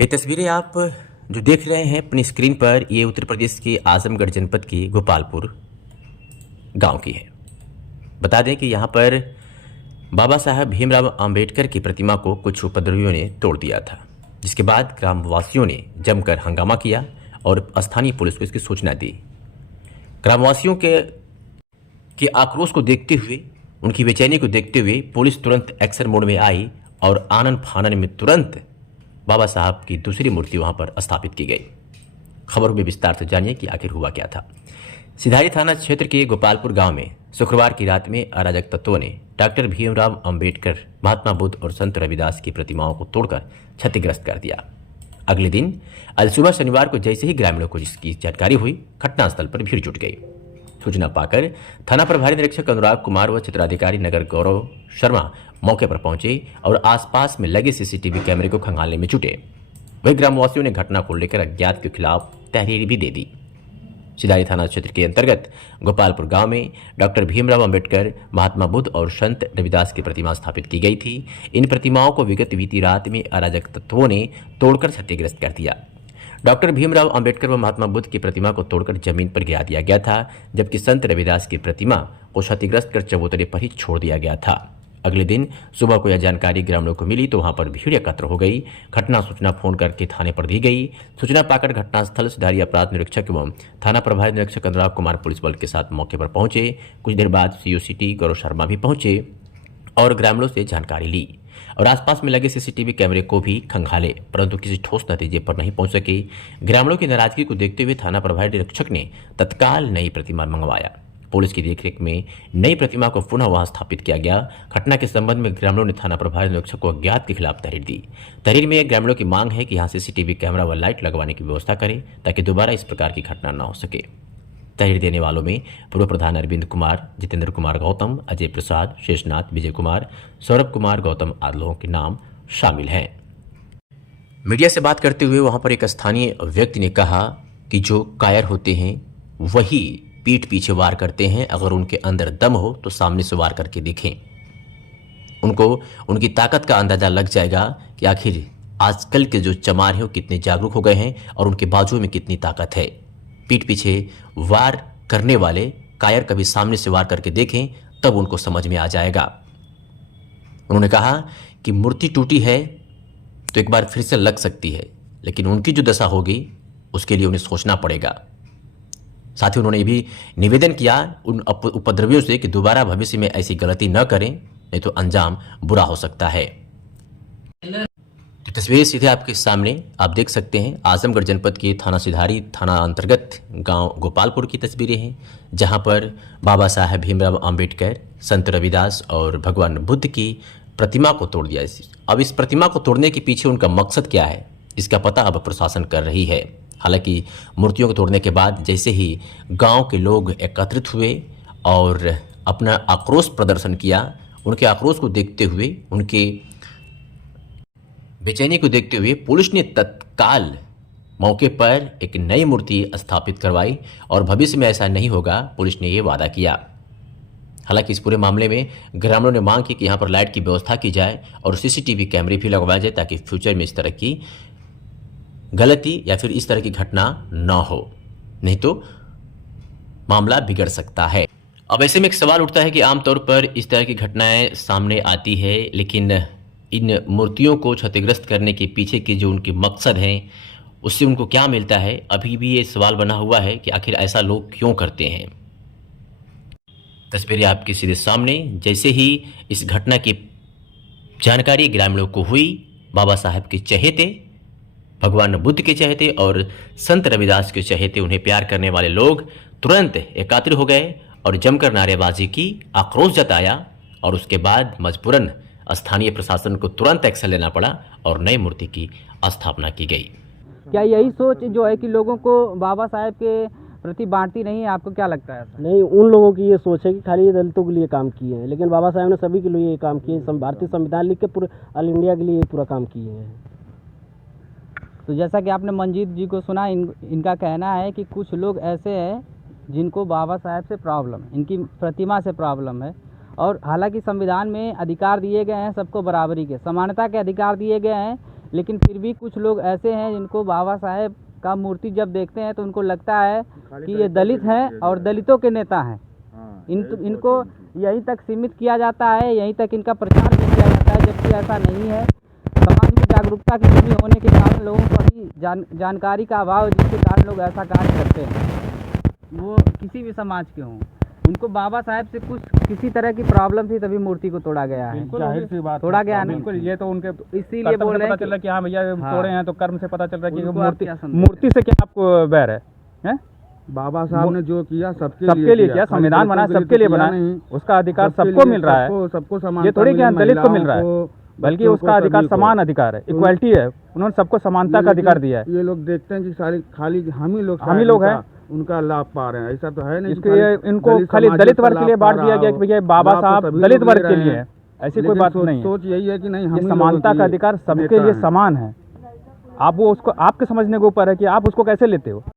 ये तस्वीरें आप जो देख रहे हैं अपनी स्क्रीन पर, ये उत्तर प्रदेश के आजमगढ़ जनपद की गोपालपुर गांव की है। बता दें कि यहाँ पर बाबा साहब भीमराव अंबेडकर की प्रतिमा को कुछ उपद्रवियों ने तोड़ दिया था, जिसके बाद ग्रामवासियों ने जमकर हंगामा किया और स्थानीय पुलिस को इसकी सूचना दी। ग्रामवासियों के आक्रोश को देखते हुए, उनकी बेचैनी को देखते हुए पुलिस तुरंत एक्शन मोड में आई और आनन फानन में तुरंत बाबा साहब की दूसरी मूर्ति वहां पर स्थापित की गई। खबरों में विस्तार से जानिए कि आखिर हुआ क्या था। सिधारी थाना क्षेत्र के गोपालपुर गांव में शुक्रवार की रात में अराजक तत्वों ने डॉक्टर भीमराव अंबेडकर, महात्मा बुद्ध और संत रविदास की प्रतिमाओं को तोड़कर क्षतिग्रस्त कर दिया। अगले दिन आज सुबह शनिवार को जैसे ही ग्रामीणों को इसकी जानकारी हुई, घटनास्थल पर भीड़ जुट गई। सूचना पाकर थाना प्रभारी निरीक्षक अनुराग कुमार व क्षेत्राधिकारी नगर गौरव शर्मा मौके पर पहुंचे और आसपास में लगे सीसीटीवी कैमरे को खंगालने में जुटे। वही ग्रामवासियों ने घटना को लेकर अज्ञात के खिलाफ तहरीर भी दे दी। सिधारी थाना क्षेत्र के अंतर्गत गोपालपुर गांव में डॉक्टर भीमराव अंबेडकर, महात्मा बुद्ध और संत रविदास की प्रतिमा स्थापित की गई थी। इन प्रतिमाओं को विगत बीती रात में अराजक तत्वों ने तोड़कर क्षतिग्रस्त कर दिया। डॉक्टर भीमराव अंबेडकर व महात्मा बुद्ध की प्रतिमा को तोड़कर जमीन पर गिरा दिया गया था, जबकि संत रविदास की प्रतिमा को क्षतिग्रस्त कर चबूतरे पर ही छोड़ दिया गया था। अगले दिन सुबह को यह जानकारी ग्रामीणों को मिली तो वहां पर भीड़ एकत्र हो गई। घटना सूचना फोन करके थाने पर दी गई। सूचना पाकर घटनास्थल सिधारी अपराध निरीक्षक एवं थाना प्रभारी निरीक्षक अनुराग कुमार पुलिस बल के साथ मौके पर पहुंचे। कुछ देर बाद सीओ सिटी गौरव शर्मा भी पहुंचे और ग्रामीणों से जानकारी ली और आसपास में लगे सीसीटीवी कैमरे को भी खंगाले, परंतु किसी ठोस नतीजे पर नहीं पहुंच सके। ग्रामीणों की नाराजगी को देखते हुए थाना प्रभारी निरीक्षक ने तत्काल नई प्रतिमा मंगवाया। पुलिस की देखरेख में नई प्रतिमा को पुनः वहां स्थापित किया गया। घटना के संबंध में ग्रामीणों ने थाना प्रभारी निरीक्षक को अज्ञात के खिलाफ तहरीर दी। तहरीर में ग्रामीणों की मांग है कि यहां सीसीटीवी कैमरा व लाइट लगवाने की व्यवस्था करें ताकि दोबारा इस प्रकार की घटना न हो सके। तहरीर देने वालों में पूर्व प्रधान अरविंद कुमार, जितेंद्र कुमार गौतम, अजय प्रसाद, शेषनाथ, विजय कुमार, सौरभ कुमार गौतम आदि लोगों के नाम शामिल हैं। मीडिया से बात करते हुए वहां पर एक स्थानीय व्यक्ति ने कहा कि जो कायर होते हैं वही पीठ पीछे वार करते हैं। अगर उनके अंदर दम हो तो सामने से वार करके देखें, उनको उनकी ताकत का अंदाजा लग जाएगा कि आखिर आजकल के जो चमार हैं वो कितने जागरूक हो गए हैं और उनके बाजुओं में कितनी ताकत है। पीठ पीछे वार करने वाले कायर कभी सामने से वार करके देखें, तब उनको समझ में आ जाएगा। उन्होंने कहा कि मूर्ति टूटी है तो एक बार फिर से लग सकती है, लेकिन उनकी जो दशा होगी उसके लिए उन्हें सोचना पड़ेगा। साथ ही उन्होंने ये भी निवेदन किया उन उपद्रवियों से कि दोबारा भविष्य में ऐसी गलती न करें, नहीं तो अंजाम बुरा हो सकता है। तस्वीर सीधे आपके सामने आप देख सकते हैं। आजमगढ़ जनपद के थाना सिधारी थाना अंतर्गत गांव गोपालपुर की तस्वीरें हैं, जहां पर बाबा साहब भीमराव अंबेडकर, संत रविदास और भगवान बुद्ध की प्रतिमा को तोड़ दिया। अब इस प्रतिमा को तोड़ने के पीछे उनका मकसद क्या है, इसका पता अब प्रशासन कर रही है। हालांकि मूर्तियों को तोड़ने के बाद जैसे ही गांव के लोग एकत्रित हुए और अपना आक्रोश प्रदर्शन किया, उनके आक्रोश को देखते हुए, उनके बेचैनी को देखते हुए पुलिस ने तत्काल मौके पर एक नई मूर्ति स्थापित करवाई और भविष्य में ऐसा नहीं होगा, पुलिस ने ये वादा किया। हालांकि इस पूरे मामले में ग्रामीणों ने मांग की कि यहाँ पर लाइट की व्यवस्था की जाए और सीसीटीवी कैमरे भी लगवाए जाए ताकि फ्यूचर में इस तरह की गलती या फिर इस तरह की घटना न हो, नहीं तो मामला बिगड़ सकता है। अब ऐसे में एक सवाल उठता है कि आमतौर पर इस तरह की घटनाएं सामने आती है, लेकिन इन मूर्तियों को क्षतिग्रस्त करने के पीछे के जो उनके मकसद हैं उससे उनको क्या मिलता है, अभी भी ये सवाल बना हुआ है कि आखिर ऐसा लोग क्यों करते हैं। तस्वीरें आपके सीधे सामने। जैसे ही इस घटना की जानकारी ग्रामीणों को हुई, बाबा साहब के चहेते, भगवान बुद्ध के चहेते और संत रविदास के चहेते, उन्हें प्यार करने वाले लोग तुरंत एकत्र हो गए और जमकर नारेबाजी की, आक्रोश जताया और उसके बाद मजबूरन स्थानीय प्रशासन को तुरंत एक्शन लेना पड़ा और नई मूर्ति की स्थापना की गई। क्या यही सोच जो है कि लोगों को बाबा साहब के प्रति बांटती नहीं है, आपको क्या लगता है? नहीं, उन लोगों की ये सोच है कि खाली ये दलितों के लिए काम किए हैं, लेकिन बाबा साहब ने सभी के लिए ये काम किए। भारतीय संविधान लिख के पूरे ऑल इंडिया के लिए पूरा काम किए हैं। तो जैसा कि आपने मंजीत जी को सुना, इनका कहना है कि कुछ लोग ऐसे हैं जिनको बाबा साहब से प्रॉब्लम है, इनकी प्रतिमा से प्रॉब्लम है। और हालांकि संविधान में अधिकार दिए गए हैं सबको बराबरी के, समानता के अधिकार दिए गए हैं, लेकिन फिर भी कुछ लोग ऐसे हैं जिनको बाबा साहेब का मूर्ति जब देखते हैं तो उनको लगता है कि ये दलित हैं और दलितों के नेता हैं। इनको यहीं तक सीमित किया जाता है, यहीं तक इनका प्रचार भी किया जाता है, जबकि ऐसा नहीं है। समाज में जागरूकता की कमी होने के कारण लोगों को अभी जानकारी का अभाव है, जिसके कारण लोग ऐसा कार्य करते हैं। वो किसी भी समाज के हों, उनको बाबा साहेब से कुछ किसी तरह की प्रॉब्लम थी तभी मूर्ति को तोड़ा गया है। जाहिर सी बात तोड़ा गया नहीं, बिल्कुल। ये तो उनके इसीलिए बोल रहे हैं पता चल रहा है कि हाँ भैया तोड़े हैं, तो कर्म से पता चल रहा है कि उनको आप क्या समझते मूर्ति से क्या आपको बैर है? बाबा साहब ने जो किया सबके लिए किया, संविधान बना सबके लिए बना, उसका अधिकार सबको मिल रहा है। सबको समान, ये थोड़ी कि दलित को मिल रहा है, बल्कि उसका अधिकार समान अधिकार है, इक्वालिटी है। उन्होंने सबको समानता का अधिकार दिया है। ये लोग देखते हैं कि खाली हम ही लोग हैं उनका लाभ पा रहे हैं, ऐसा तो है नहीं। इनको खाली दलित वर्ग के लिए बांट दिया गया कि भैया बाबा साहब दलित वर्ग के लिए है, ऐसी कोई बात नहीं है। सोच यही है कि नहीं, हम समानता का अधिकार सबके लिए समान है। आप वो उसको आपके समझने के ऊपर है कि आप उसको कैसे लेते हो।